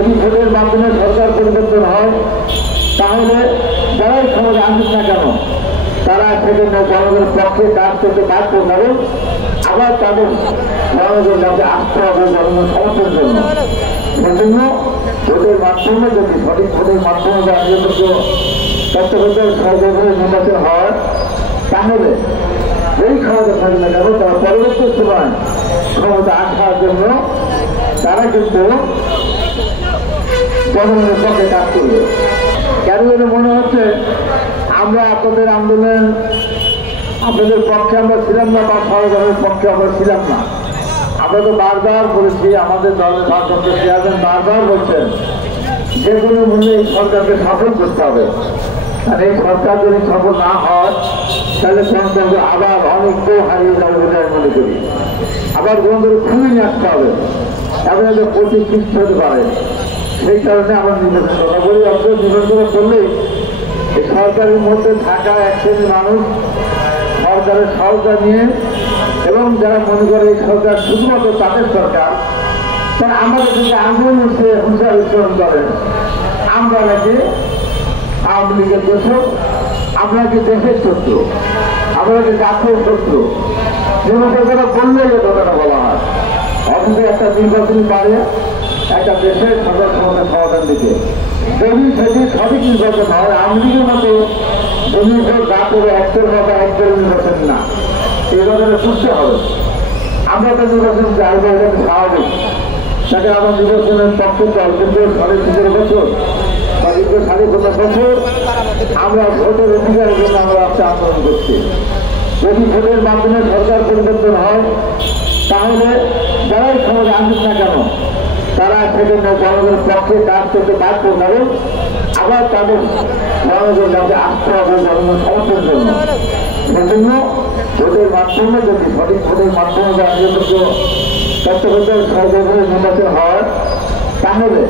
যদি ভোটের মাধ্যমে সরকার পরিবর্তন হয় তাহলে যারাই সমাজে আসুক না কেন তারা সেজন্য জনগণের পক্ষে কাজ করতে বাধ্য হবে। আবার তাদের জনগণের কাছে আসতে হবে জনগণ সমর্থনের জন্য। সেজন্য ভোটের মাধ্যমে যদি সঠিক ভোটের মাধ্যমে নিরপেক্ষ তত্ত্বাবধায়ক সরকারের নির্বাচন হয় তাহলে এই ক্ষমতা থাকে না কেন তারা পরবর্তী সময় ক্ষমতা আসার জন্য তারা কিন্তু জনগণের পক্ষে কাজ করবে। কেন যেন মনে হচ্ছে আমরা আপনাদের আন্দোলন আপনাদের পক্ষে আমরা ছিলাম না বা সরকারের পক্ষে আমরা ছিলাম না। আমরা তো বারবার বলেছি, আমাদের দলের ভারপ্রাপ্ত চেয়ারম্যান বারবার বলছেন যে কোনো মূল্যে এই সরকারকে সফল করতে হবে। আর এই সরকার যদি সফল না হয় তাহলে গণতন্ত্র আবার অনেক কেউ হারিয়ে যাবে বলে আমি মনে করি। আবার গণতন্ত্র খুবই নিয়ে আসতে হবে, এমন একটা প্রতিষ্ঠিত হতে পারে। সেই কারণে আমরা নির্বাচন কথা বলি। অর্থাৎ নির্বাচন করলেই এই সরকারের মধ্যে থাকা এক শ্রেণীর মানুষ সরকারের সহায়তা নিয়ে এবং যারা মনে করে এই সরকার শুধুমাত্র তাদের সরকার, তারা আমাদের যদি আন্দোলন হুঁশিয়ার উচ্চারণ করেন আমরা নাকি আওয়ামী লীগের দোষক, আমরা কি দেশের শত্রু, আমরা কি জাতীয় শত্রু, যেটা বললে যে কথাটা বলা হয়। অথচ একটা নির্বাচনী পারে একটা দেশের সরকার ক্ষমতা সমাধান দিতে যদি সেটি সঠিক নির্বাচন হয়, আওয়ামী লীগের মতো জমির গা করে একটার মতো একটার নির্বাচন না, এই কথাটা বুঝতে হবে। আমরা তো নির্বাচন চাইবো, এটা স্বাভাবিক। তাকে আমার নির্বাচনের পক্ষে দল কিন্তু 17.5 বছর বা দীর্ঘ 15.5 বছর আমরা ভোটের অধিকারের জন্য আমরা একটা আন্দোলন করছি। যদি ভোটের মাধ্যমে সরকার পরিবর্তন হয় তাহলে যারাই সমাজে আসুক না কেন তারা সেজন্য জনগণের পক্ষে কাজ করতে বাধ্য হবে। আবার তাদের জনগণের কাছে আসতে হবে জনগণ সমর্থনের জন্য। সেজন্য ভোটের মাধ্যমে যদি সঠিক ভোটের মাধ্যমে নিরপেক্ষ তত্ত্বাবধায়ক সরকারের নির্বাচন হয় তাহলে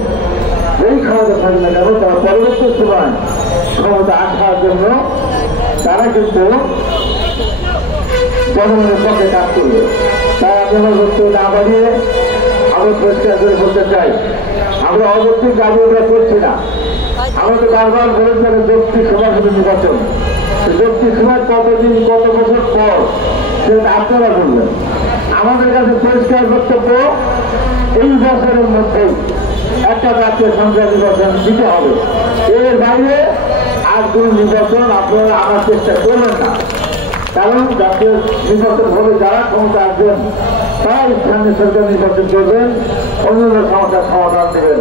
এই ক্ষমতা থাকে না কেন তারা পরবর্তী সময় ক্ষমতা আসার জন্য তারা কিন্তু জনগণের পক্ষে কাজ করবে। তাই আপনারা বলতে না বাড়িয়ে আমরা পরিষ্কার করে বলতে চাই, আমরা অযৌক্তিক দাবি ওটা করছি না। আমরা তো বারবার বলেছিলাম যৌক্তিক সময় শুধু নির্বাচন, যৌক্তিক সময় কতদিন কত বছর পর সেটা আপনারা বলবেন। আমাদের কাছে পরিষ্কার বক্তব্য, এই বছরের মধ্যেই একটা জাতীয় সংসদ নির্বাচন দিতে হবে। এর বাইরে আর কোন নির্বাচন আপনারা আনার চেষ্টা করবেন না। কারণ জাতীয় নির্বাচন হলে যারা ক্ষমতা আসবেন তারা স্থানীয় সরকার নির্বাচন করবেন, অন্যান্য সমস্যার সমাধান দেবেন।